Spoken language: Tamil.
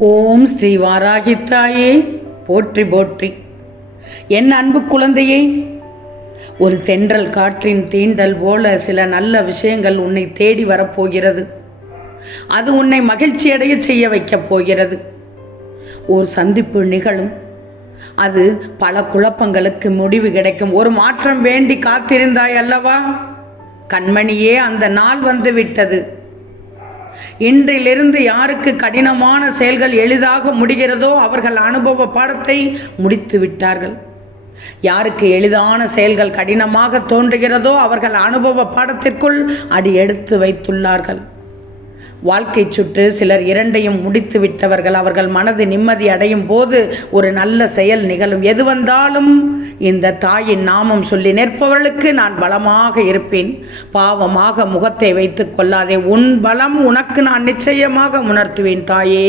ஓம் ஸ்ரீ வாராகித்தாயே. போற்றி போற்றி. என் அன்பு குழந்தையே ஒரு தென்றல் காற்றின் தீண்டல் போல சில நல்ல விஷயங்கள் உன்னை தேடி வரப்போகிறது. அது உன்னை மகிழ்ச்சியடைய செய்ய வைக்கப் போகிறது. ஒரு சந்திப்பு நிகழும். அது பல குழப்பங்களுக்கு முடிவு கிடைக்கும். ஒரு மாற்றம் வேண்டி காத்திருந்தாய் அல்லவா? கண்மணியே அந்த நாள் வந்து விட்டது. இன்றிலிருந்து யாருக்கு கடினமான செயல்கள் எளிதாக முடிகிறதோ அவர்கள் அனுபவ பாடத்தை முடித்து விட்டார்கள். யாருக்கு எளிதான செயல்கள் கடினமாக தோன்றுகிறதோ அவர்கள் அனுபவ பாடத்திற்குள் அடி எடுத்து வைத்துள்ளார்கள். வாழ்க்கை சுற்று சிலர் இரண்டையும் முடித்து விட்டவர்கள். அவர்கள் மனது நிம்மதி அடையும் போது ஒரு நல்ல செயல் நிகழும். எது வந்தாலும் இந்த தாயின் நாமம் சொல்லி நிற்பவர்களுக்கு நான் பலமாக இருப்பேன். பாவமாக முகத்தை வைத்துக் கொள்ளாதே. உன் பலம் உனக்கு நான் நிச்சயமாக உணர்த்துவேன் தாயே.